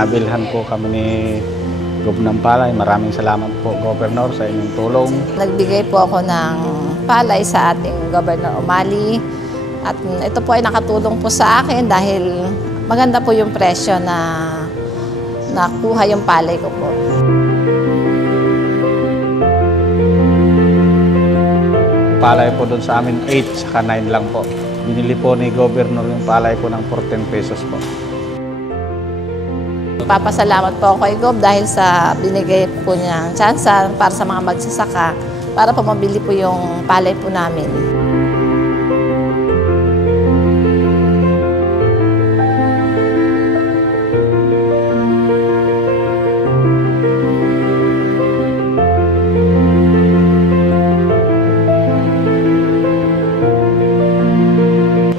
nabilhan po kami ni Gob ng palay. Maraming salamat po, Governor, sa inyong tulong. Nagbigay po ako ng palay sa ating Governor Umali at ito po ay nakatulong po sa akin dahil maganda po yung presyo na nakuha yung palay ko po. Palay po doon sa amin 8 saka 9 lang po. Binili po ni Governor yung palay ko ng 14 pesos po. Papasalamat po ako kay Gob dahil sa binigay po niyang tsansa para sa mga magsasaka para po mabili po yung palay po namin.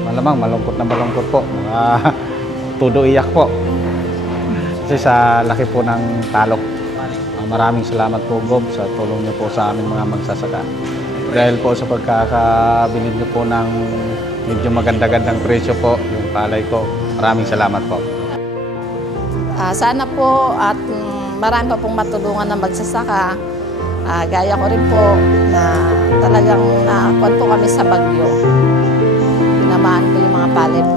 Malamang malungkot na malungkot po. Tudo iyak po. Kasi sa laki po ng talok. Maraming salamat po, Gob, sa tulong niyo po sa aming mga magsasaka. Dahil po sa pagkakabilib niyo po ng medyo maganda-gandang presyo po, yung palay ko. Maraming salamat po. Sana po at marami pa pong matulungan na magsasaka. Gaya ko rin po na talagang nakuan po kami sa bagyo. Tinamaan po yung mga palay po